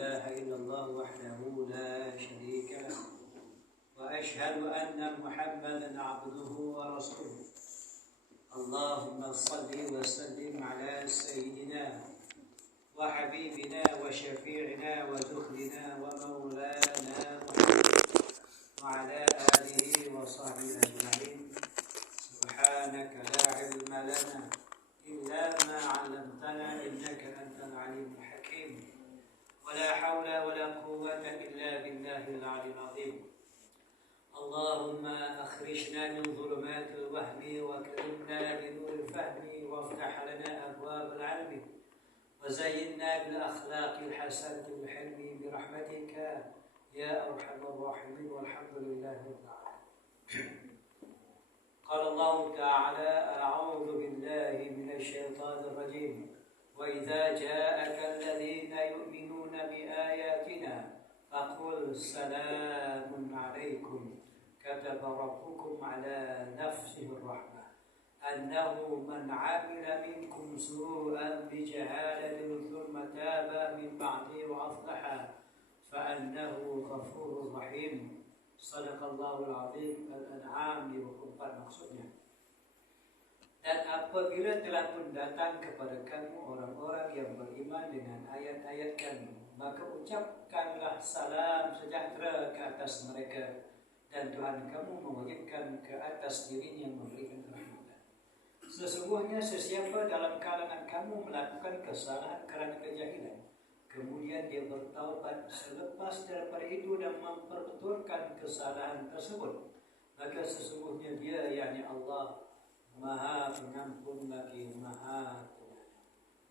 إله إلا الله وحده لا شريك له وأشهد أن محمدا عبده ورسوله اللهم صل وسلم على سيدنا وحبيبنا وشفيعنا وذخرنا ومولانا محمد وعلى آله وصحبه أجمعين. سبحانك لا علم لنا إلا ما علمتنا إنك أنت العليم الحكيم ولا حول ولا قوة إلا بالله العلي العظيم. اللهم أخرجنا من ظلمات الوهم وكرمنا بنور الفهم وافتح لنا أبواب العلم وزينا بالأخلاق الحسنة والحلم برحمتك يا أرحم الراحمين والحمد لله رب العالمين. قال الله تعالى: أعوذ بالله من الشيطان الرجيم وإذا جاءك الذين يؤمنون بآياتنا فقل سلام عليكم كتب ربكم على نفسه الرحمة أنه من عمل منكم سوءا بجهالة ثم تاب من بعده وأصلح فأنه غفور رحيم. Sadaqallahul Azim. Al-An'am 24 maksudnya. Dan apabila telah pun datang kepada kamu orang-orang yang beriman dengan ayat-ayat kami, maka ucapkanlah salam sejahtera ke atas mereka, dan Tuhan kamu mewajibkan ke atas dirinya memberikan rahmat. Sesungguhnya sesiapa dalam kalangan kamu melakukan kesalahan kerana kejahilan, kemudian dia bertaubat selepas daripada itu dan memperbetulkan kesalahan tersebut, maka sesungguhnya dia, yakni Allah, Maha Pengampun lagi Maha Penyayang.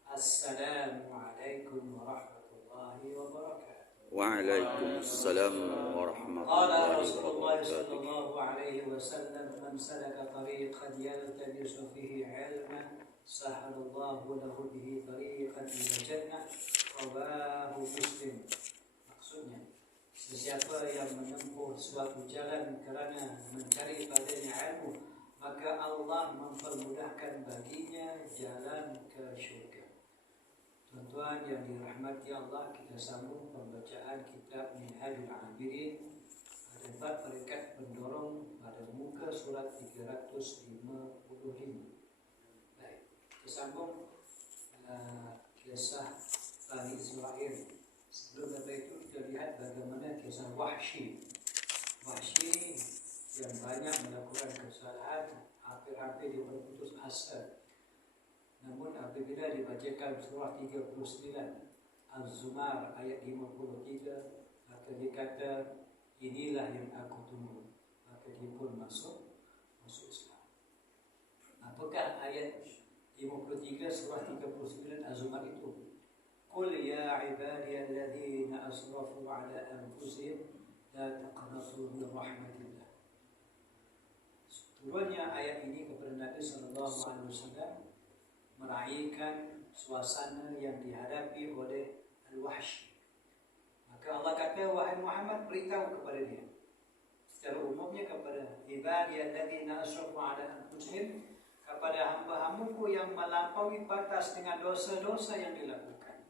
Assalamualaikum warahmatullahi wabarakatuh. Waalaikumsalam warahmatullahi Qala Rasulullah wabarakatuh. sallallahu alaihi wasallam: Man salaka tariqan yaltamisu fihi ilman sahalallahu lahu bihi tariqan ila jannah. Rawahu Muslim. Maksudnya, sesiapa yang menempuh suatu jalan kerana mencari padanya ilmu, maka Allah mempermudahkan baginya jalan ke syurga. Tuan-tuan yang dirahmati Allah, kita sambung pembacaan kitab Minhajul Abidin. Ada 4 peringkat pendorong pada muka surat 355. Baik, kita sambung kisah Bani Israel. Sebelum daripada itu kita lihat bagaimana kisah Wahsy. Wahsy yang banyak melakukan kesalahan, hampir-hampir dia berputus asa. Namun apabila dibacakan surah 39 Az-Zumar ayat 53, maka dia kata, inilah yang aku tunggu. Maka dia pun masuk Islam. Apakah ayat 53 surah 39 Az-Zumar itu? Qul ya ibadiyalladzina asrafu ala anfusihim la taqnatu min rahmatillah. Turunnya ayat ini kepada Nabi SAW meraihkan suasana yang dihadapi oleh Al-Wahsy. Maka Allah kata, wahai Muhammad, beritahu kepada dia secara umumnya kepada ibadiyalladzina asrafu ala anfusihim, kepada hamba-hambaku yang melampaui batas dengan dosa-dosa yang dilakukan.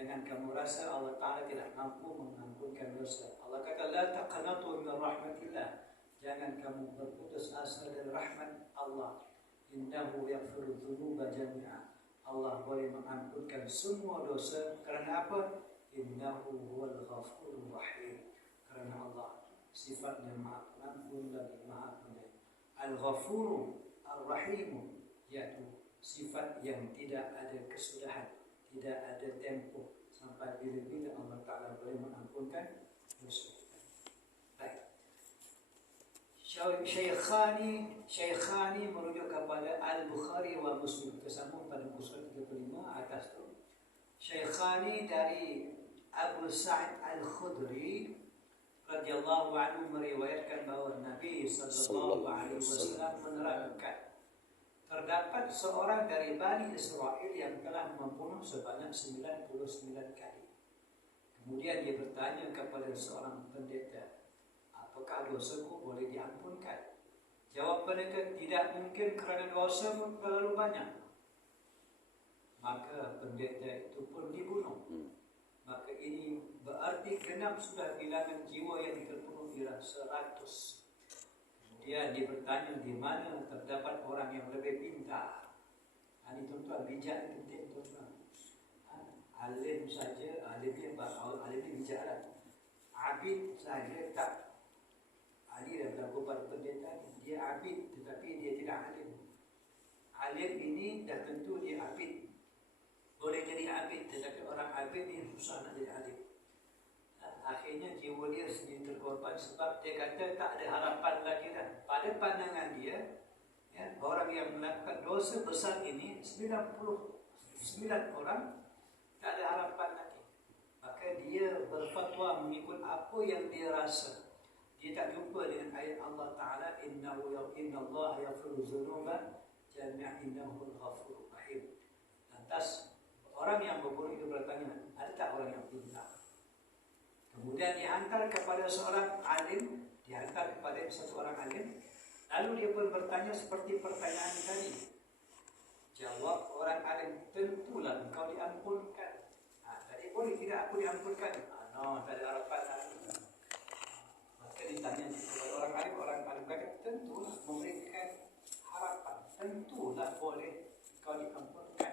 Jangan kamu rasa Allah Ta'ala tidak mampu mengampunkan dosa. Allah kata, la taqnatu min rahmatillah. Jangan kamu berputus asa dari rahmat Allah. Innahu yaghfiru dzunuba jami'a. Allah boleh mengampunkan semua dosa. Kerana apa? Innahu huwal ghafurur rahim. Kerana Allah sifatnya Maha Pengampun lagi Maha Penyayang. Al-Ghafuru Ar-Rahimu, yaitu sifat yang tidak ada kesudahan, tidak ada tempoh sampai bila-bila Allah Ta'ala boleh mengampunkan dosa kita. Baik. Shaykhani merujuk kepada Al-Bukhari wa Muslim. Tersambung pada muka surat 35 atas tu. Shaykhani dari Abu Sa'id Al-Khudri radhiyallahu anhu meriwayatkan bahawa Nabi sallallahu alaihi wasallam menerangkan, terdapat seorang dari Bani Israel yang telah membunuh sebanyak 99 kali. Kemudian dia bertanya kepada seorang pendeta, apakah dosaku boleh diampunkan? Jawab pendeta, tidak mungkin kerana dosamu terlalu banyak. Maka pendeta itu pun dibunuh. Maka ini berarti genap sudah bilangan jiwa yang terpenuhi 100. Kemudian dia bertanya di mana terdapat orang yang lebih pintar. Ini tuan-tuan, bijak ini penting tuan-tuan. Alim saja, alimnya bijak lah. Abid saja tak. Ali dah berlaku pada pendeta, dia abid tetapi dia tidak alim. Alim ini dah tentu dia abid. Boleh jadi abid, tetapi orang abid ni susah nak jadi alim. Akhirnya jiwa dia sendiri terkorban sebab dia kata tak ada harapan lagi dah. Pada pandangan dia, ya, orang yang melakukan dosa besar ini 99 orang tak ada harapan lagi. Maka dia berfatwa mengikut apa yang dia rasa. Dia tak jumpa dengan ayat Allah Ta'ala, innallaha yaghfiru dzunuba jami'an innahu al-ghafurur rahim. Lantas orang yang berbodoh itu bertanya, ada tak orang yang pintar? Kemudian dihantar kepada seorang alim, dihantar kepada satu orang alim. Lalu dia pun bertanya seperti pertanyaan tadi. Jawab orang alim, tentulah engkau diampunkan. Tadi boleh tidak aku diampunkan? No, tak ada harapan lagi. Maka ditanya kepada orang alim kata, tentulah memberikan harapan. Tentulah boleh engkau diampunkan.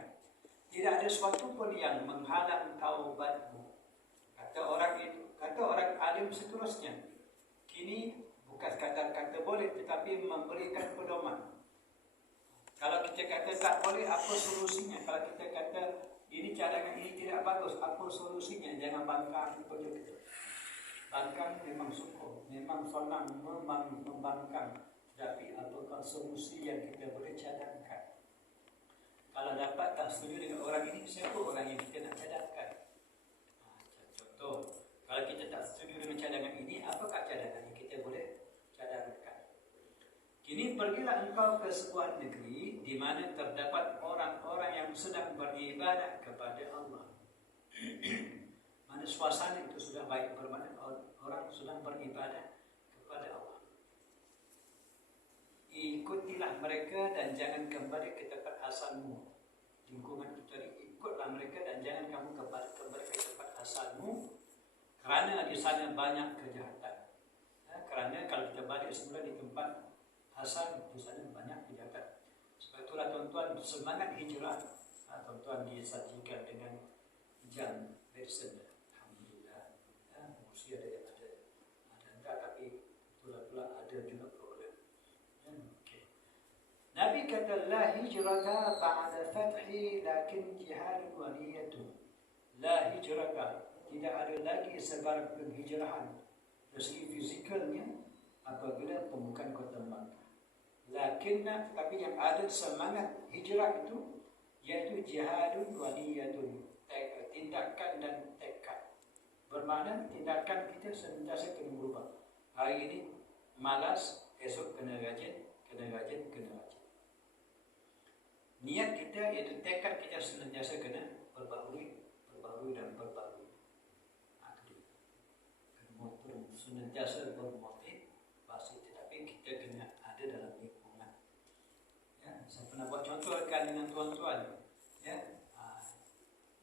Tidak ada sesuatu pun yang menghalang taubatmu. Kata orang alim seterusnya. Kini bukan kata boleh, tetapi memberikan pedoman. Kalau kita kata tak boleh, apa solusinya? Kalau kita kata ini cadangan ini tidak bagus, apa solusinya? Jangan bangkang saja kita. Bangkang memang syukur, memang senang membangkang. Tetapi apakah solusi yang kita boleh cadangkan? Kalau dapat tak setuju dengan orang ini, siapa orang yang kita nak cadangkan? Contoh, kalau kita tak setuju dengan cadangan ini, apakah cadangan yang kita boleh cadangkan? Kini pergilah engkau ke sebuah negeri di mana terdapat orang-orang yang sedang beribadah kepada Allah. Mana suasana itu sudah baik, bermakna orang sedang beribadah kepada Allah. Ikutilah mereka dan jangan kembali ke tempat asalmu. Lingkungan itu tadi, ikutlah mereka dan jangan kamu kembali ke tempat asalmu, kerana di sana banyak kejahatan. Kerana kalau kita balik semula di tempat asal, di sana banyak kejahatan. Sebab itulah tuan-tuan, semangat hijrah, tuan-tuan disajikan dengan jam medicine. Alhamdulillah, mesti ada yang ada enggak, tapi pula ada juga problem. Okay. Nabi kata, la hijrata ba'da fathi lakin jihad waliyatun. La hijrata, tidak ada lagi sebarang penghijrahan dari segi fizikalnya apabila pembukaan kota Makkah. Lakinna, tapi yang ada semangat hijrah itu yaitu jihadun waliyatun, tindakan dan tekad. Bermakna tindakan kita sentiasa kena berubah. Hari ini malas, esok kena rajin. Niat kita iaitu tekad kita sentiasa kena berbaharui. Senantiasa bermotif pasti, tetapi kita kena ada dalam lingkungan. Ya, saya pernah buat contohkan dengan tuan-tuan. Ya,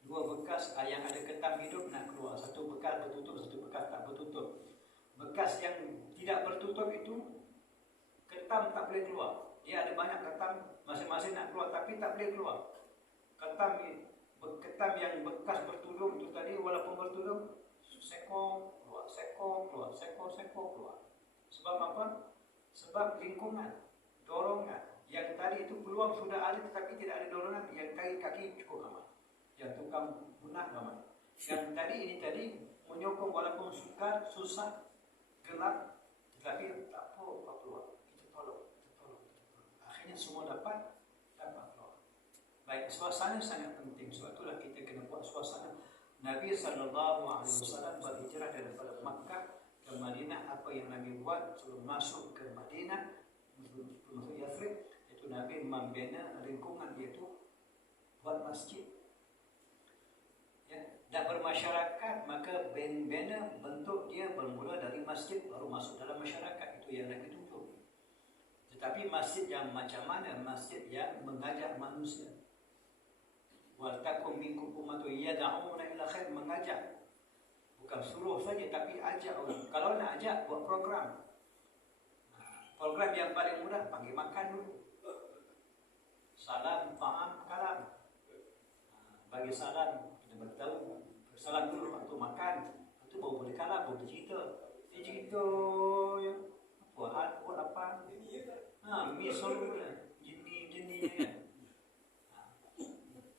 dua bekas yang ada ketam hidup nak keluar. Satu bekas bertutup, satu bekas tak bertutup. Bekas yang tidak bertutup itu ketam tak boleh keluar. Dia ada banyak ketam, masing-masing nak keluar tapi tak boleh keluar. Ketam yang bekas bertudung itu tadi, walaupun bertudung, sekong keluar. Sebab apa? Sebab lingkungan, dorongan. Yang tadi itu peluang sudah ada tetapi tidak ada dorongan. Yang kaki cukup ramai, yang tukang punah ramai. Yang tadi menyokong walaupun sukar, susah, gelap, tetapi tak apa peluang. Kita tolong. Akhirnya semua dapat peluang. Baik, suasana sangat penting. Sebab itulah kita kena buat suasana. Nabi SAW berhijrah daripada Makkah ke Madinah. Apa yang Nabi buat sebelum masuk ke Madinah, sebelum masuk Yathrib, itu Nabi membina lingkungan, iaitu buat masjid. Ya, dan bermasyarakat, maka bina bentuk dia bermula dari masjid baru masuk dalam masyarakat. Itu yang Nabi tunjuk. Tetapi masjid yang macam mana? Masjid yang mengajak manusia. Wal takum minkum ummatun yad'una ila khair, mengajak. Bukan suruh saja, tapi ajak orang. Kalau nak ajak, buat program. Program yang paling mudah, panggil makan dulu. Salam, ta'am, kalam. Bagi salam, kita beritahu. Salam dulu waktu makan. Itu baru boleh kalam, baru bercerita. Dia cerita yang buat apa? Misal jenis kan.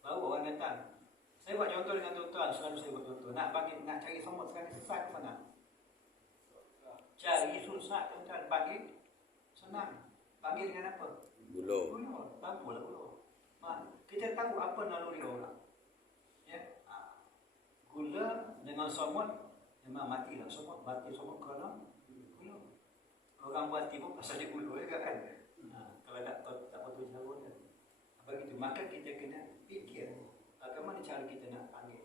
Baru orang datang. Saya buat contoh dengan tuan-tuan, selalu saya buat contoh. Nak cari semut sekarang susah ke mana? Cari susah tuan-tuan, bagi senang. Panggil dengan apa? Bulo. Tahu lah bulo. Kita tahu apa naluri orang. Ya. Gula dengan semut memang matilah semut. Mati semut kerana gula. Orang mati pun pasal dia gula juga kan. Kalau tak betul jauh kan. Begitu, maka kita kena fikir bagaimana cara kita nak panggil.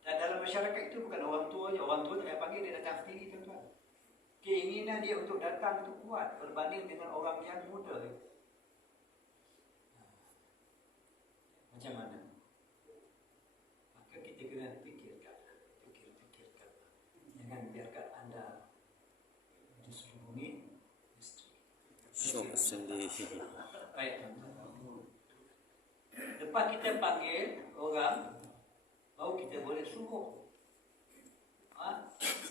Dan dalam masyarakat itu bukan orang tua je. Orang tua tak payah panggil, dia datang sendiri tuan-tuan. Keinginan dia untuk datang itu kuat berbanding dengan orang yang muda. Macam mana? Maka kita kena fikirkan. Jangan biarkan anda diselubungi isteri. Syok sendiri. Baik, tuan-tuan. Lepas kita panggil orang, baru kita boleh suruh.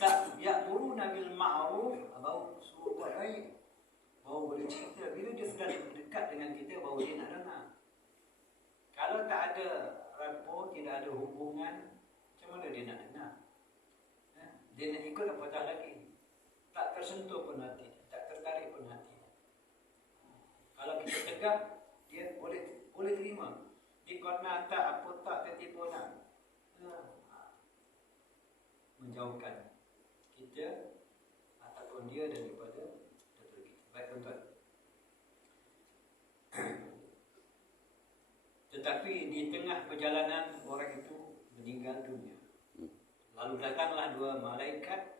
Tak ya'muruna bil ma'ruf, baru suruh buat baik. Baru boleh cerita. Bila dia sudah dekat dengan kita, baru dia nak dengar. Kalau tak ada rapport, tidak ada hubungan, macam mana dia nak dengar? Dia nak ikut apatah lagi. Tak tersentuh pun hati, tak tertarik pun hati. Kalau kita tegak, dia boleh terima. Ikutlah tak, apa tak, tertipu nak. Menjauhkan kita ataupun dia daripada kita. Baik tuan-tuan. Tetapi di tengah perjalanan orang itu meninggal dunia. Lalu datanglah dua malaikat,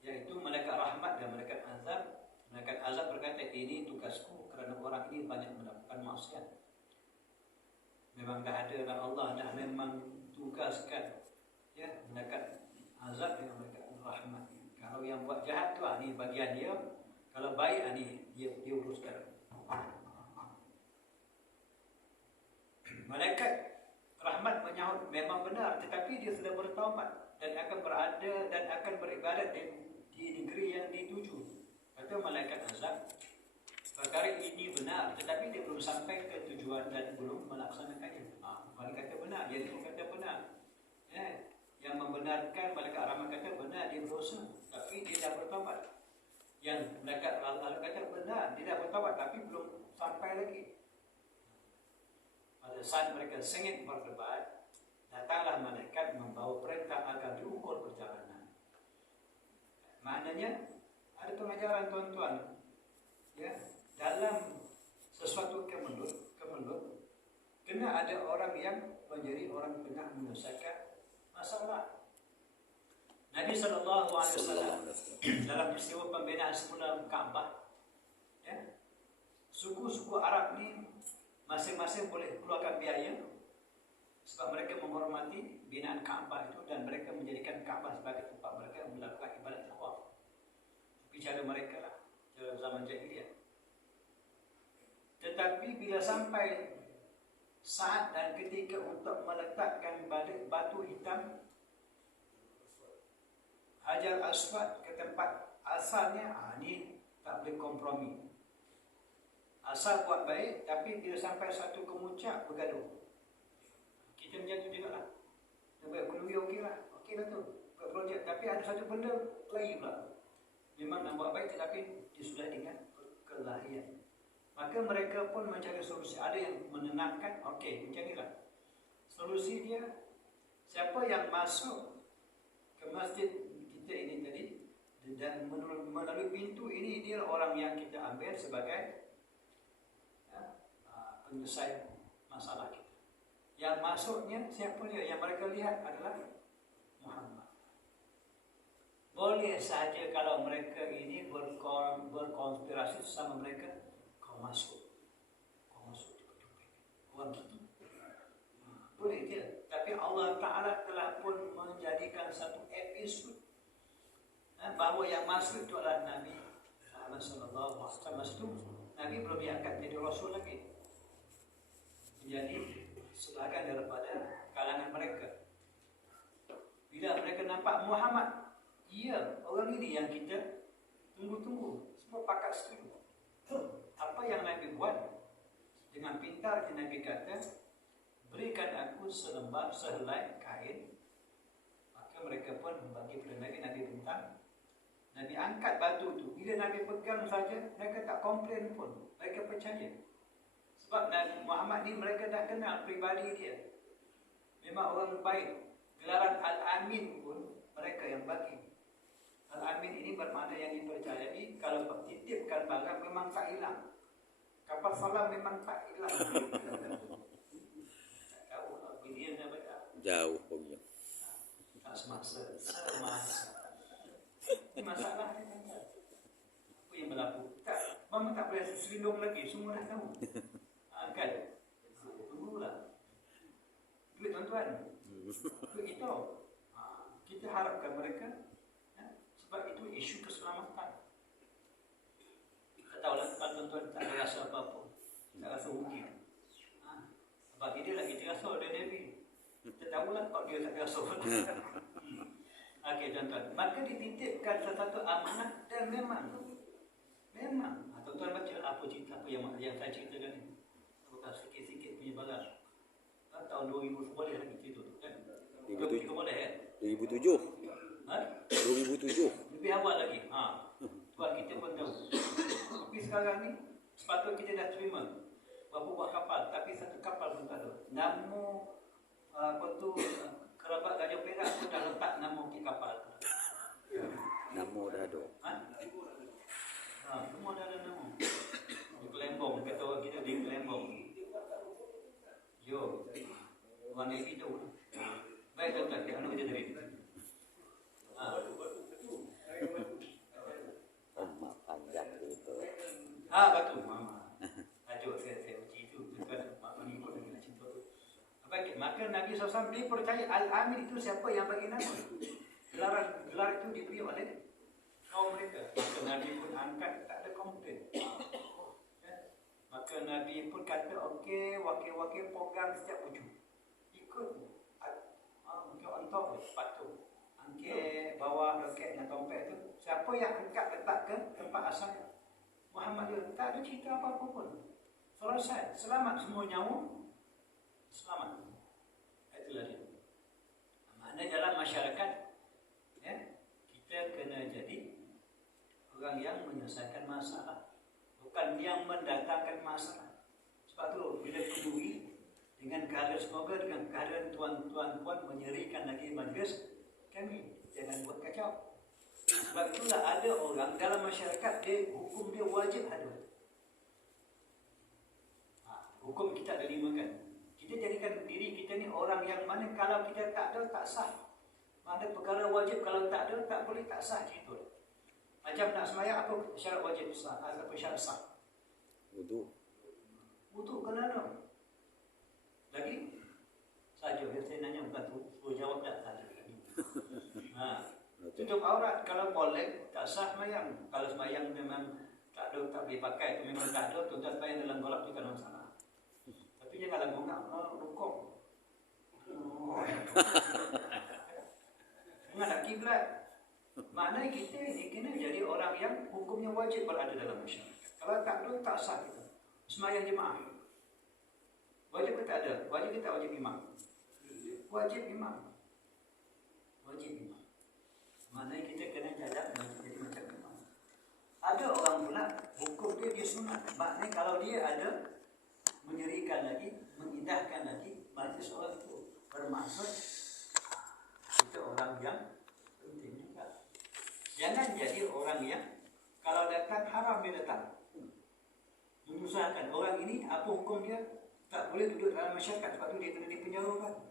yaitu malaikat rahmat dan malaikat azab. Malaikat azab berkata, ini tugasku kerana orang ini banyak melakukan maksiat. Memang dah ada dan Allah dah memang tugaskan malaikat azab dengan malaikat rahmat. Kalau yang buat jahat tu ni bagian dia, kalau baik ni dia uruskan. Malaikat rahmat menyahut memang benar, tetapi dia sudah bertaubat dan akan berada dan akan beribadat di negeri yang dituju. Kata malaikat azab, perkara ini benar, tetapi dia belum sampai ke tujuan dan belum melaksanakannya. Malaikat kata benar, dia pun kata benar. Yang membenarkan malaikat rahmat kata benar, dia berdosa, tapi dia dah bertaubat. Yang malaikat Allah kata benar, dia dah bertaubat, tapi belum sampai lagi. Pada saat mereka sengit berdebat, datanglah malaikat membawa perintah agar diukur perjalanan. Maknanya ada pengajaran tuan-tuan, dalam sesuatu kemelut, kena ada orang yang menjadi orang tengah menyelesaikan masalah. Nabi SAW dalam peristiwa pembinaan semula Kaabah, suku-suku Arab ni masing-masing boleh keluarkan biaya sebab mereka menghormati binaan Kaabah itu dan mereka menjadikan Kaabah sebagai tempat mereka melakukan ibadat tawaf. Tapi cara mereka lah, cara zaman jahiliyah. Tetapi bila sampai saat dan ketika untuk meletakkan balik batu hitam Hajar Aswad ke tempat asalnya, ni tak boleh kompromi. Asal buat baik, tapi bila sampai satu kemuncak bergaduh. Kita macam tu juga lah. Dia buat penuhi okey lah tu, buat projek. Tapi ada satu benda lain pula. Memang nak buat baik, tetapi disulai dengan kelahian. Maka mereka pun mencari solusi. Ada yang menenangkan, okey, macam ni lah. Solusi dia, siapa yang masuk ke masjid kita ini tadi, dan melalui pintu ini, dia orang yang kita ambil sebagai penyelesai masalah kita. Yang masuknya siapa dia? Yang mereka lihat adalah Muhammad. Boleh saja kalau mereka ini berkonspirasi sama mereka, kau masuk orang kita. Boleh dia. Tapi Allah Ta'ala telah pun menjadikan satu epi episod bahawa yang masuk itu adalah Nabi Muhammad sallallahu alaihi wasallam. Masa itu Nabi belum diangkat menjadi Rasul lagi, menjadi sebahagian daripada kalangan mereka. Bila mereka nampak Muhammad, iya, orang ini yang kita tunggu-tunggu, semua pakat setuju. Apa yang Nabi buat, dengan pintar Nabi kata, berikan aku sehelai kain. Maka mereka pun membagi kepada Nabi. Nabi bentang, Nabi angkat batu itu. Bila Nabi pegang saja, mereka tak komplain pun, mereka percaya. Sebab Nabi Muhammad ni mereka dah kenal pribadi dia, memang orang baik. Gelaran Al-Amin pun mereka yang bagi. Al-Amin ini bermakna yang dipercayai. Kalau titipkan barang memang tak hilang. Kapal salam memang tak hilang. Tak tahu dia dah baca. Jauh pergi. Tak semasa. Ini masalah ni kan. Apa yang berlaku? Tak, mama tak boleh selindung lagi. Semua dah tahu. Kan? Tunggulah. Duit tuan-tuan. Duit kita. Kita harapkan mereka. Sebab itu isu keselamatan. Tak tahulah tuan-tuan tak rasa apa-apa. Tak rasa rugi. Sebab dia lagi terasa oleh Nabi. Kita tahulah kalau dia tak terasa. Okey tuan-tuan. Maka dititipkan satu amanah dan memang. Tuan-tuan baca apa cerita apa yang saya ceritakan ni. Bukan sikit-sikit punya barang. Tahun 2000 boleh lagi cerita tu kan? 2003 boleh 2007. 2007. Lebih awal lagi. Tuan kita pun tahu. Tapi sekarang ni sepatutnya kita dah terima berapa buah kapal, tapi satu kapal pun tak ada. Nama kerabat Gajah Perak pun dah letak nama di kapal. Nama dah ada. Semua dah ada nama. Di Kelembong, kata orang kita di Kelembong. Yo, orang Navy tu. Baik tuan-tuan, dia anak kerja dari panjang itu. Batu mama. Aduh, saya uji itu. Tuan-tuan, mak mengikut lagi nak cerita tu. Baik, maka Nabi SAW dipercaya Al-Amin itu siapa yang bagi nama. Gelar itu diberi oleh kaum mereka. Maka Nabi pun angkat, tak ada komplain. Maka Nabi pun kata, okey, wakil-wakil pegang setiap ujung. Ikut. Mungkin ontok, patuh. Angkat, bawah, roket dan tompet tu. Siapa yang angkat letak ke tempat asalnya? Muhammad dia tak ada cerita apa-apa pun. Selesai. Selamat semua nyawa. Selamat. Itulah dia. Makna dalam masyarakat, ya, kita kena jadi orang yang menyelesaikan masalah, bukan yang mendatangkan masalah. Sebab tu bila peduli dengan keadaan, semoga dengan keadaan tuan-tuan puan menyerikan lagi majlis kami, jangan buat kacau. Sebab itulah ada orang dalam masyarakat, dia hukum dia wajib ada. Hukum kita ada 5 kan. Kita jadikan diri kita ni orang yang mana kalau kita tak ada, tak sah. Mana perkara wajib, kalau tak ada, tak boleh, tak sah gitu. Macam nak sembahyang, apa syarat wajib sah? Apa syarat sah? Wudu. Wudu kena ada. Lagi? Saja, saya nanya bukan tu, suruh jawab tak ada lagi. Tutup aurat, kalau boleh, tak sah sembahyang. Kalau sembahyang memang tak ada, tak boleh pakai, itu memang tak ada, tuan-tuan sembahyang dalam golak itu kan masalah. Tapi janganlah bongak, rukuk. Menghadap kiblat. Maknanya kita ini kena jadi orang yang hukumnya wajib berada dalam masyarakat. Kalau tak ada, tak sah kita. Sembahyang jemaah. Wajib ke tak ada? Wajib ke tak wajib imam? Wajib imam. Wajib imam. Maknanya kita kena jalan jadi macam imam. Ada orang pula, hukum dia sunat. Maknanya kalau dia ada, menyerikan lagi, mengindahkan lagi, majlis orang itu bermaksud kita orang yang penting juga. Jangan jadi orang yang kalau datang haram dia datang, menyusahkan orang ini. Apa hukum dia? Tak boleh duduk dalam masyarakat, sebab tu dia kena dipenjarakan.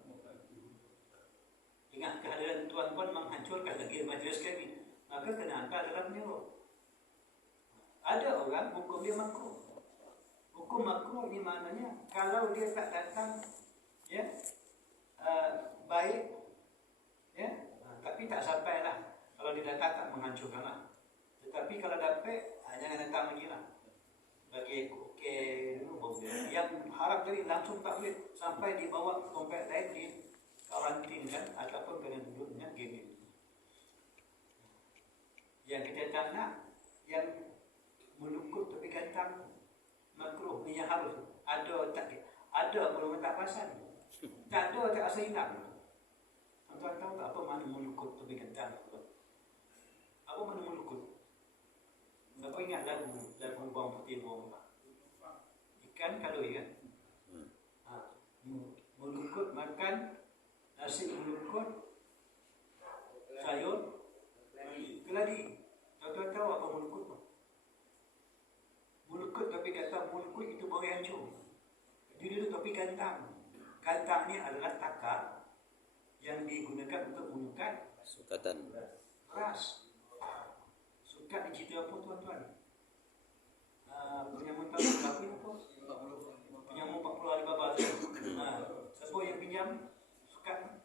Dengan kehadiran tuan-tuan menghancurkan lagi majlis kami, maka kena angkat dalam penjara. Ada orang hukum dia makruh. Hukum makruh ini maknanya kalau dia tak datang, ya, baik, ya, tak Tapi tak sampai lah. Kalau dia datang tak menghancurkan lah. Tetapi kalau dapat, jangan datang lagi lah. Bagi okey dulu boleh. Yang harap tadi langsung tak boleh. Sampai dibawa ke tempat lain, di karantin kan, ataupun kena duduk dengan game. Yang kita tak nak, yang melukut tepi kantang makruh, yang harus ada tak, ada belum tak pasal. Tak ada tak asal hilang. Tuan tahu tak apa mana melukut tepi kantang? Apa mana melukut? Apa ingat lagu bawang putih bawang merah? Ikan kalau ikan. Melukut makan nasi melukut sayur keladi. Tuan tahu apa melukut? Melukut tapi kata melukut itu boleh hancur. Jadi itu topi kantang. Kantang ni adalah takar yang digunakan untuk menukat Sukatan. beras. Sukat ni cerita apa tuan-tuan? Penyamun tahu berapa apa? Penyamun 40 Alibaba tu. Siapa yang pinjam sukat?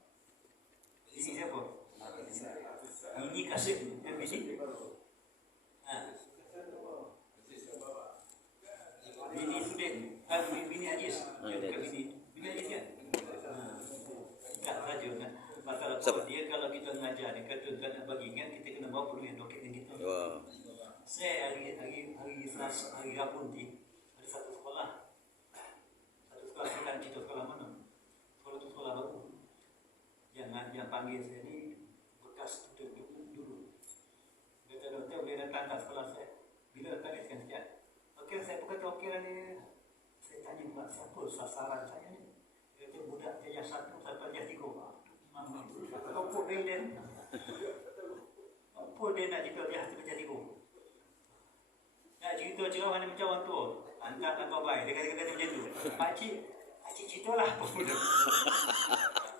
Ini siapa? Ini kasih yang bisi. Bini Sudin. Bini Ajis. Bini Ajis kan? Tak saja kan. Masalah dia kalau kita mengajar ni kata tuan nak bagi ingat kita kena bawa penuh yang doket yang kita. Saya hari Selasa, hari Rabu ni ada satu sekolah. Satu sekolah bukan cerita sekolah mana. Sekolah tu sekolah baru. Yang panggil saya ni bekas student dulu. Kata doktor boleh datang tak sekolah saya. Bila datang sekian sekian. Okey, saya pun kata okey lah ni. Saya tanya buat siapa sasaran saya ni. Dia kata budak dia yang 1 sampai dia 3. Apa dia nak cerita dia hati macam 3. Nak cerita mana macam orang tua. Hantar tak baik. Dia kata macam tu. Pakcik ceritalah apa pun.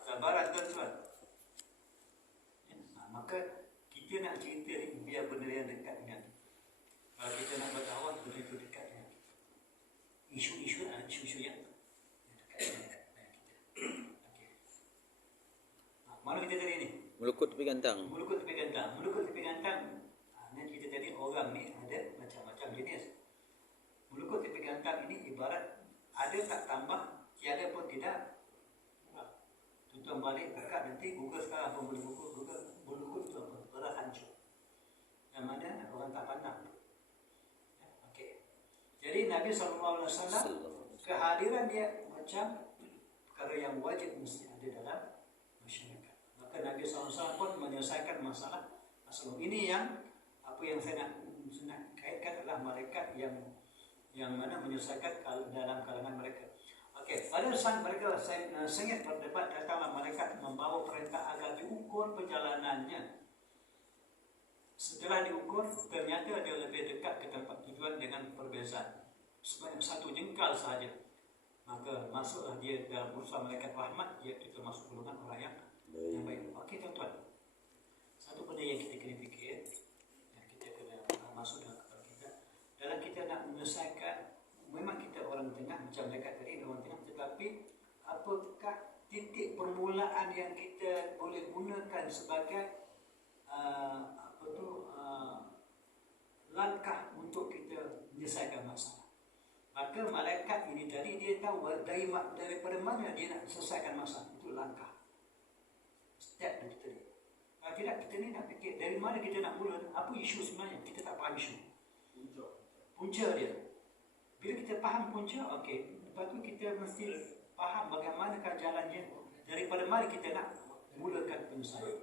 Sabaran tuan-tuan. Maka kita nak cerita ni biar benda yang dekat dengan. Kalau kita nak berdakwah, benda itu dekat dengan isu-isu yang dekat dengan kita. Okay. Mana kita tadi ni? Melukut tepi kantang. Melukut tepi kantang. Melukut tepi kantang. Ni kita tadi orang ni ada macam-macam jenis. Melukut tepi kantang ini ibarat ada tak tambah, tiada pun tidak. Tuan balik buka nanti Google sekarang apa boleh Google melukut itu apa? Beras hancur. Yang mana orang tak pandang. Okey. Jadi Nabi SAW kehadiran dia macam perkara yang wajib mesti ada dalam masyarakat. Maka Nabi SAW pun menyelesaikan masalah ini yang apa yang saya nak kaitkan adalah malaikat yang mana menyelesaikan dalam kalangan mereka. Okey, pada saat mereka sengit berdebat, datanglah malaikat membawa perintah agar diukur perjalanannya. Setelah diukur, ternyata dia lebih dekat ke tempat tujuan dengan perbezaan sebanyak 1 jengkal sahaja. Maka masuklah dia dalam urusan malaikat rahmat, iaitu termasuk golongan orang yang baik. Okey tuan-tuan, satu benda yang kita kena fikir, yang kita kena masuk dalam kepala kita, dalam kita nak menyelesaikan, memang kita orang tengah macam dekat tadi orang tengah, tetapi apakah titik permulaan yang kita boleh gunakan sebagai langkah untuk kita menyelesaikan masalah. Maka malaikat ini tadi dia tahu daripada mana dia nak selesaikan masalah. Itu langkah. Step itu tadi. Kalau tidak, kita ni nak fikir dari mana kita nak mula, apa isu sebenarnya. Kita tak faham isu. Punca dia. Bila kita faham punca, okey. Lepas tu kita mesti faham bagaimanakah jalannya. Daripada mana kita nak mulakan penyelesaian.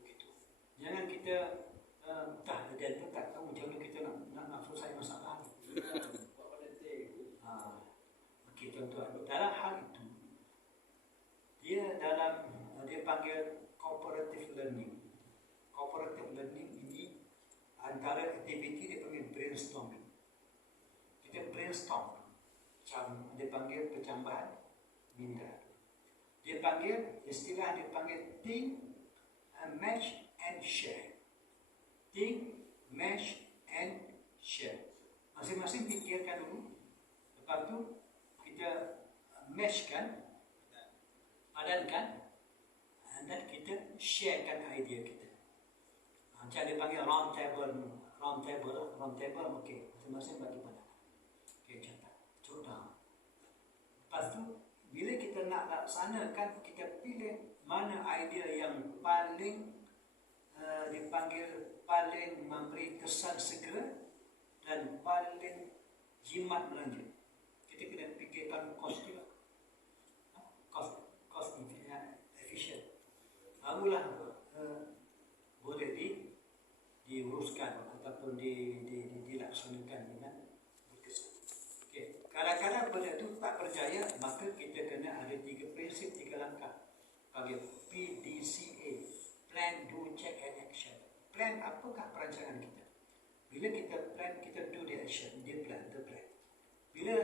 Begitu. Jangan kita dia pun tak tahu macam mana kita nak selesai masalah. Okey tuan-tuan, dalam hal itu dia panggil cooperative learning. Cooperative learning ini antara aktiviti dia panggil brainstorming. Kita brainstorm, dia panggil percambahan minda. Dia panggil istilah dia panggil think, match and share. Think, match and share. Masing-masing fikirkan dulu. Lepas tu kita matchkan, padankan, dan kita sharekan idea kita. Macam dia panggil round table, okey, masing-masing bagi pandangan. Okey, catat, jot. Lepas tu, bila kita nak laksanakan, kita pilih mana idea yang paling dipanggil paling memberi kesan segera dan paling jimat berlanjut. Kita kena fikirkan kos juga. Cost efficient. Barulah boleh diuruskan ataupun dilaksanakan dengan berkesan. Okay. Kadang-kadang benda itu tak berjaya, maka kita kena ada 3 prinsip, 3 langkah. Panggil PDCA, Plan, Do, Check and Action. Plan, apakah perancangan kita? Bila kita plan, kita do the action, the plan. Bila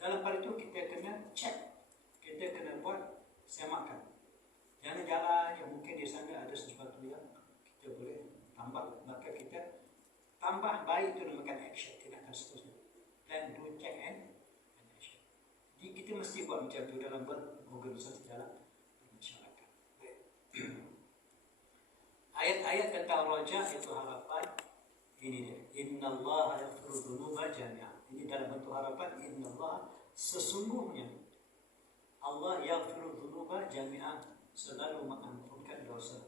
dalam hal itu kita kena check, kita kena buat semakan. Jangan jalan yang mungkin di sana ada sesuatu yang kita boleh tambah, maka kita tambah baik itu namakan action, tindakan seterusnya. Plan, do, check and action. Jadi kita mesti buat macam itu dalam berorganisasi dalam masyarakat. Ayat-ayat tentang raja itu harapan ini dia. Innallaha yaghfiru dzunuba jami'an. Ini dalam bentuk harapan. Innallaha, sesungguhnya Allah yaghfiru dzunuba jami'an, selalu mengampunkan dosa.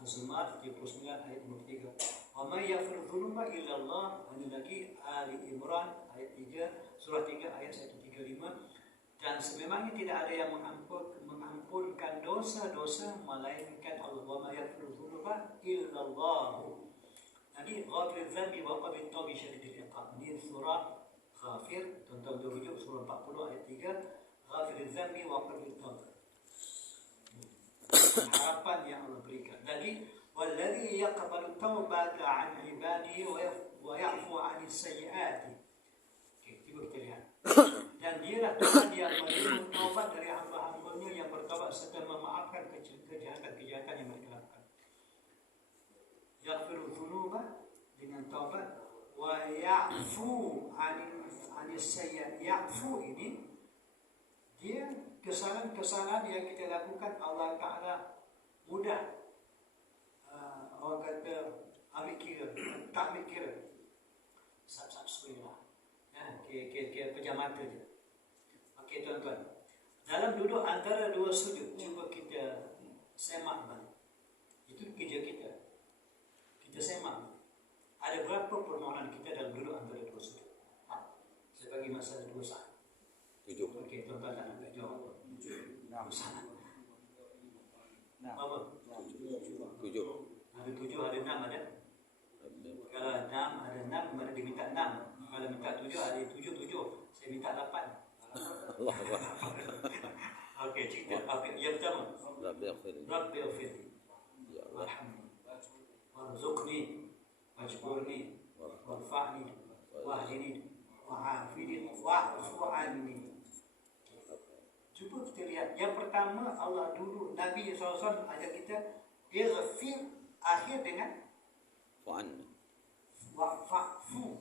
Az-Zumar 39 ayat 3. Wa may yaghfiru dzunuba illa Allah. Ini lagi Ali Imran ayat 3, surah 3 ayat 135. Dan sememangnya tidak ada yang mengampunkan dosa-dosa melainkan Allah. Wa may yaghfiru dzunuba illa Allah. Jadi ghafir dzambi wa qabil tawbi syadidil iqab. Ini surah Ghafir, tonton rujuk surah 40 ayat 3. Ghafir dzambi wa qabil tawbi. Harapan yang Allah berikan. Jadi walladzi yaqbalu taubata an ibadihi wa ya'fu 'anil sayyi'ati. Okey, cuba kita lihat. Dan dialah Tuhan yang menerima taubat dari hamba-hambanya yang bertaubat serta memaafkan kejahatan-kejahatan yang mereka lakukan. Yaghfiru dzunuba dengan taubat, wa ya'fu 'anil sayyi'at. Ya'fu ini dia kesalahan-kesalahan yang kita lakukan Allah Ta'ala mudah orang kata ambil kira, tak ambil kira, sab-sab suri lah ya, kira pejam mata je. Okey tuan-tuan, dalam duduk antara dua sujud, cuba kita semak balik. Itu kerja kita semak ada berapa permohonan kita dalam duduk antara dua sujud. Saya bagi masa 2 saat. 7. Okey, tuan-tuan tak nak jawab. 2 saat. Apa? 7. Ada 7, ada 6 ada. Kalau 6 ada 6, mana dia minta 6. Kalau minta 7 ada 7. Saya minta 8. Allah Allah. Okey, cerita. Okey, yang pertama. Rabbi ighfirli. Ya Allah. Alhamdulillah. Warzuqni wajburni warfa'ni wahdini wa'afini wa'fu anni. Cuba kita lihat. Yang pertama, Allah dulu Nabi SAW ajak kita ighfir, akhir dengan Fa'an. wa'fu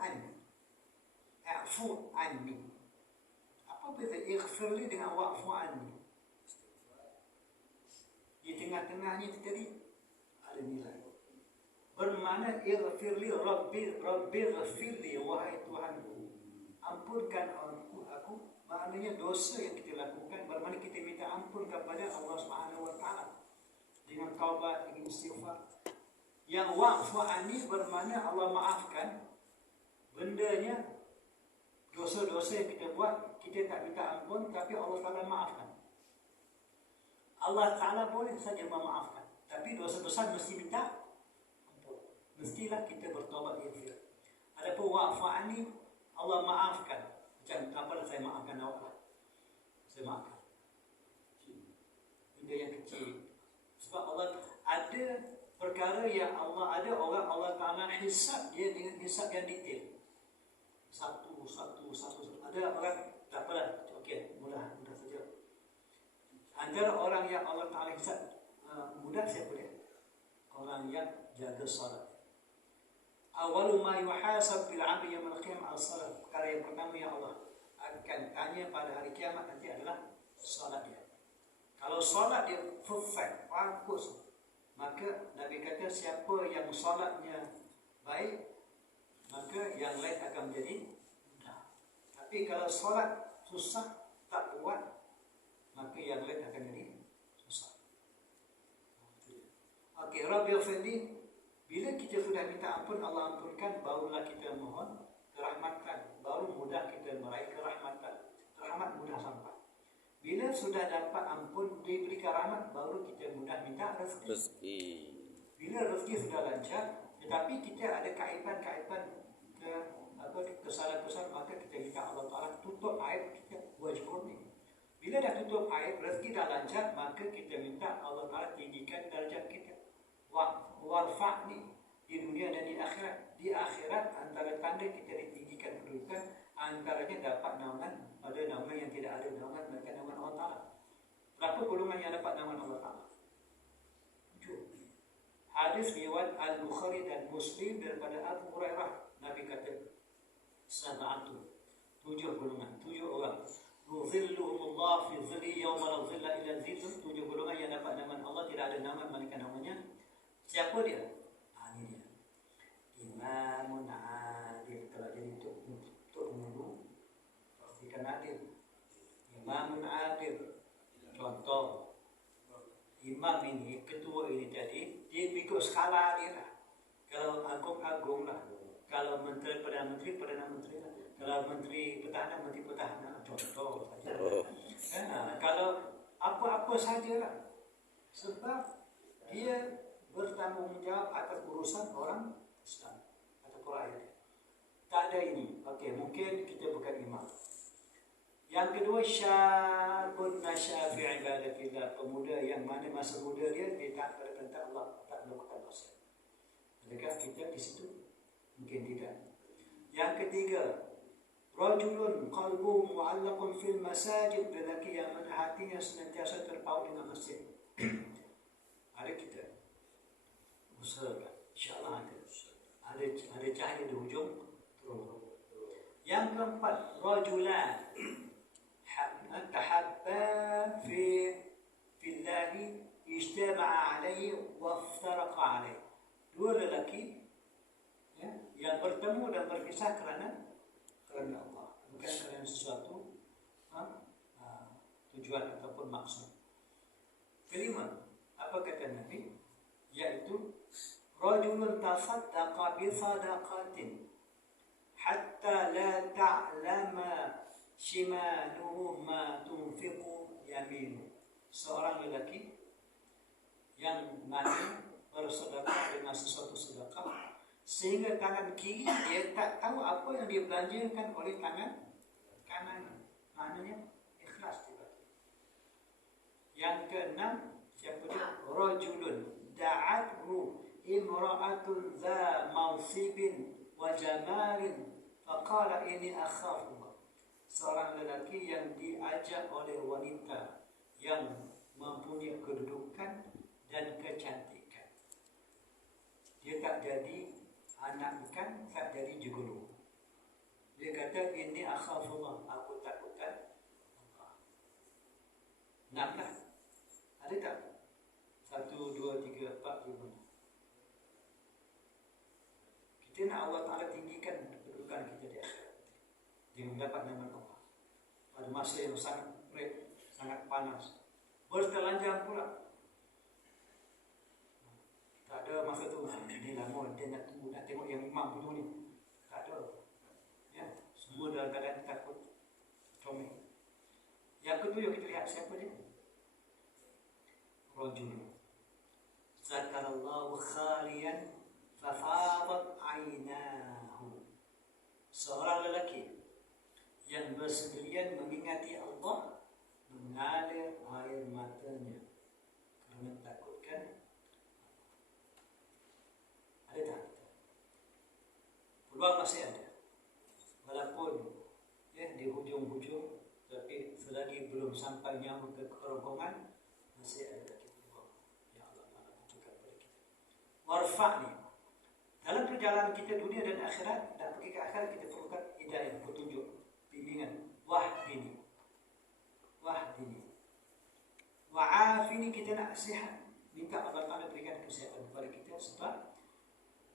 anni. A'fu anni. Apa beza ighfirli dengan wa'fu anni? Di tengah-tengahnya itu tadi ada nilai. Bermakna ighfirli Rabbi ighfirli, wahai Tuhanku, ampunkan aku. Maknanya dosa yang kita lakukan, bermakna kita minta ampun kepada Allah Subhanahu Wa Taala dengan taubat, dengan istighfar. Yang wa'fu anni bermakna Allah maafkan bendanya, dosa-dosa yang kita buat, kita tak minta ampun, tapi Allah Taala maafkan. Allah Ta'ala boleh saja memaafkan, tapi dosa besar mesti minta ampun. Mestilah kita bertobat ikhlas. Adapun wa'fu anni, Allah maafkan. Macam apa saya maafkan awak lah. Saya maafkan. Benda yang kecil. Sebab Allah ada perkara yang ada orang Allah Ta'ala hisab dia dengan hisab yang detail. Satu. Ada orang tak apalah. Okey, mudah saja. Antara orang yang Allah Ta'ala hisab mudah, siapa dia? Orang yang jaga salat. Awalu ma yuhasab bil 'abdi yaumil qiyamah as-salat. Perkara yang pertama yang Allah akan tanya pada hari kiamat nanti adalah salat dia. Kalau solat dia perfect, bagus, maka Nabi kata siapa yang solatnya baik, maka yang lain akan menjadi mudah. Tapi kalau solat susah, tak kuat, maka yang lain akan jadi susah. Okey, Rabbi Effendi, bila kita sudah minta ampun, Allah ampunkan, barulah kita mohon kerahmatan, baru mudah kita meraih kerahmatan. Rahmat mudah sampai. Bila sudah dapat ampun, diberikan rahmat, baru kita mudah minta rezeki. Bila rezeki sudah lancar, tetapi kita ada kaiban-kaiban kesalahan-kesalahan, maka kita minta Allah Ta'ala tutup aib kita, wajibun ni. Bila dah tutup aib, rezeki dah lancar, maka kita minta Allah Ta'ala tinggikan darjat kita. Warfa' ni di dunia dan di akhirat. Di akhirat antara tanda kita ditinggikan kedudukan, antaranya dapat naungan, ada naungan yang tidak ada naungan, mereka naungan Allah Ta'ala. Berapa golongan yang dapat naungan Allah Ta'ala? 7. Hadis riwayat Al-Bukhari dan Muslim daripada Abu Hurairah, Nabi kata, sab'atu, 7 golongan, 7 orang. Yuzilluhumullah fi zilli yawma la zilla illa zilluh. 7 golongan yang dapat naungan Allah, tidak ada naungan melainkan naungannya. Siapa dia? Ini dia. Imamun adil. Kalau jadi untuk menunggu, pastikan adil. Imamun adil. Contoh, imam ini, ketua ini tadi, dia ikut skala dia lah. Kalau agung lah. Kalau menteri, perdana menteri lah. Kalau menteri pertahanan, contoh saja. Kalau apa-apa sajalah. Sebab dia bertanggungjawab atas urusan orang Islam atau rakyat. Tak ada ini. Okey, mungkin kita bukan imam. Yang kedua, syabun nasya fi ibadatillah, pemuda yang mana masa muda dia tak pada perintah Allah, tak melakukan maksiat. Adakah kita di situ? Mungkin tidak. Yang ketiga, rajulun qalbuhu mu'allaqun fil masajid, lelaki yang mana hatinya senantiasa terpaut dengan masjid. Ada kita usahakan, insyaAllah ada cahaya di hujung terus. Yang keempat, rajulan tahabba fillahi ijtama'a alaihi wa iftaraqa alaihi. 2 lelaki yang bertemu dan berpisah kerana Allah, bukan kerana sesuatu tujuan ataupun maksud. Kelima, apa kata Nabi? Yaitu rajulun tasaddaqa bi sadaqatin hatta la ta'lama shimaluhu ma tunfiqu yaminu. Seorang lelaki yang mana bersedekah dengan sesuatu sedekah sehingga tangan kiri dia tak tahu apa yang dia belanjakan oleh tangan kanan. Maknanya ikhlas tiba-tiba. Yang keenam, siapa dia? Rajulun da'athu imra'atun dha mansibin wa jamalin faqala inni akhafullah. Seorang lelaki yang diajak oleh wanita yang mempunyai kedudukan dan kecantikan. Dia tak jadi anak ikan, tak jadi jugulu. Dia kata, inni akhafullah, aku takutkan Allah. 6 lah. Ada tak? 1, 2, 3, 4, 5. Kita nak Allah Ta'ala tinggikan kedudukan kita di akhirat. Dia mendapat nama Allah pada masa yang sangat panas, bertelanjang pula. Tak ada masa tu, ni lama dia nak tunggu, nak tengok yang imam dulu ni. Tak ada. Ya, semua dalam keadaan takut, comel. Yang ketujuh, kita lihat siapa dia? Rajul zakarallahu khalian fafadat aynahu. Seorang lelaki yang bersendirian mengingati Allah, mengalir air matanya kerana takutkan. Ada tak? Peluang masih ada. Walaupun di hujung-hujung, tapi selagi belum sampai nyamuk ke kerongkongan, masih ada lagi peluang yang Allah Ta'ala butuhkan pada kita. Warfa'ni, dalam perjalanan kita dunia dan akhirat, dan pergi ke akhirat, kita perlukan hidayah, petunjuk, bimbingan. Wahdini ini kita nak sihat, minta Allah Ta'ala berikan kesihatan kepada kita, sebab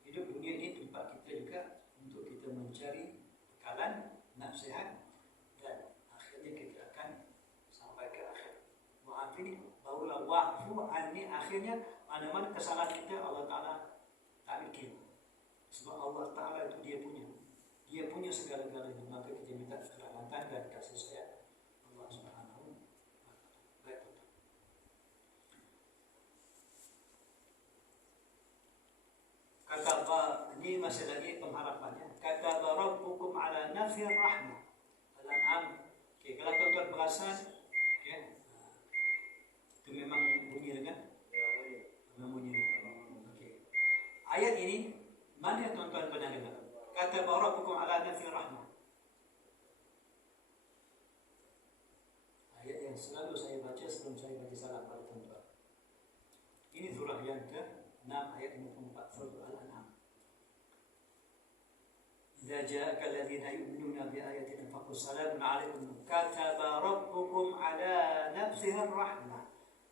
hidup dunia ini tempat kita juga untuk kita mencari bekalan, nak sihat, dan akhirnya kita akan sampai ke akhir. Wa'afini, barulah wa'fu anni, akhirnya mana-mana kesalahan kita Allah Ta'ala tak bikin. Sebab Allah Ta'ala itu Dia punya segala-galanya. Maka kita minta keselamatan dan kasih sayang Allah Subhanahu wa Ta'ala. Kata ini masih lagi pengharapannya. Kata Rabbukum ala nafir rahmah. Al-An'am. Okay, kalau tuan-tuan perasan, okay, itu memang bunyi dengan bunyi. Okay. Ayat ini mana tuan-tuan pernah dengar? Kata Rabbukum ala nafir rahmah. Ayat yang selalu saya baca sebelum saya baca salam pada tuan-tuan. Ini surah yang ke-6 ayat 54 surah Al-An'am. Idza ja'aka alladziina yu'minuuna bi ayatina faqul salamun 'alaikum kataba rabbukum 'ala nafsihi ar-rahmah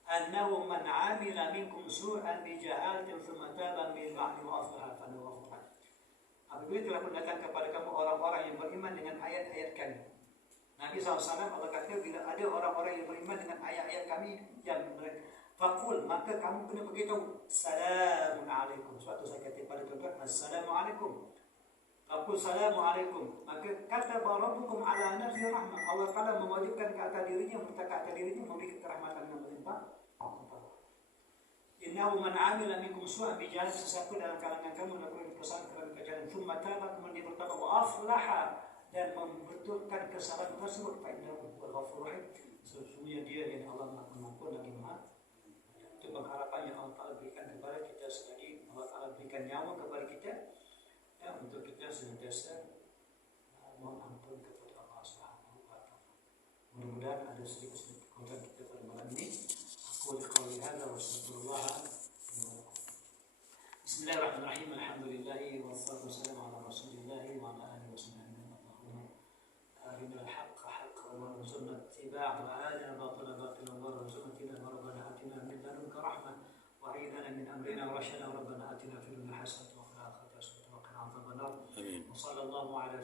annahu man 'amila minkum su'an bi jahalatin thumma taba min ba'di wa aslaha fa lahu ghafurun. Apabila telah datang kepada kamu orang-orang yang beriman dengan ayat-ayat kami. Nabi SAW Allah kata bila ada orang-orang yang beriman dengan ayat-ayat kami yang faqul, maka kamu kena beritahu salamun alaikum. Suatu saya kata pada tuan-tuan, assalamualaikum. Faqul salamualaikum. Maka kata rabbukum ala nafsi rahmah. Allah Ta'ala mewajibkan ke atas dirinya, minta ke atas dirinya memberi kerahmatan yang berlimpah. Innahu man 'amila minkum su'an bi jahalin, sesiapa dalam kalangan kamu melakukan kesalahan kerana kejahatan, thumma taba, kemudian dia bertaubat, wa aflaha, dan membetulkan kesalahan tersebut, fa innahu huwal ghafurur rahim, sesungguhnya dia yang Allah Maha Pengampun lagi Maha. Itu pengharapan yang Allah Ta'ala berikan kepada kita selagi Allah Ta'ala berikan nyawa kepada kita, ya, untuk kita senantiasa mohon ampun kepada Allah Subhanahu wa Ta'ala. Mudah-mudahan ada sedikit konten kita pada malam ini. Aku qauli hadza wa astaghfirullah. Bismillahirrahmanirrahim. Alhamdulillah wassalatu wassalamu ala Rasulillah wa ala alihi wasahbihi. Allahumma arina al-haqqa haqqan warzuqna ittiba'ahu wa arina al-batila batilan warzuqna ijtinabah. Rabbana atina min ladunka rahmah wa hayyi lana min amrina rashada. Rabbana atina fid dunya hasanatan wa fil akhirati hasanatan wa qina adhaban nar. Amin. Wa sallallahu ala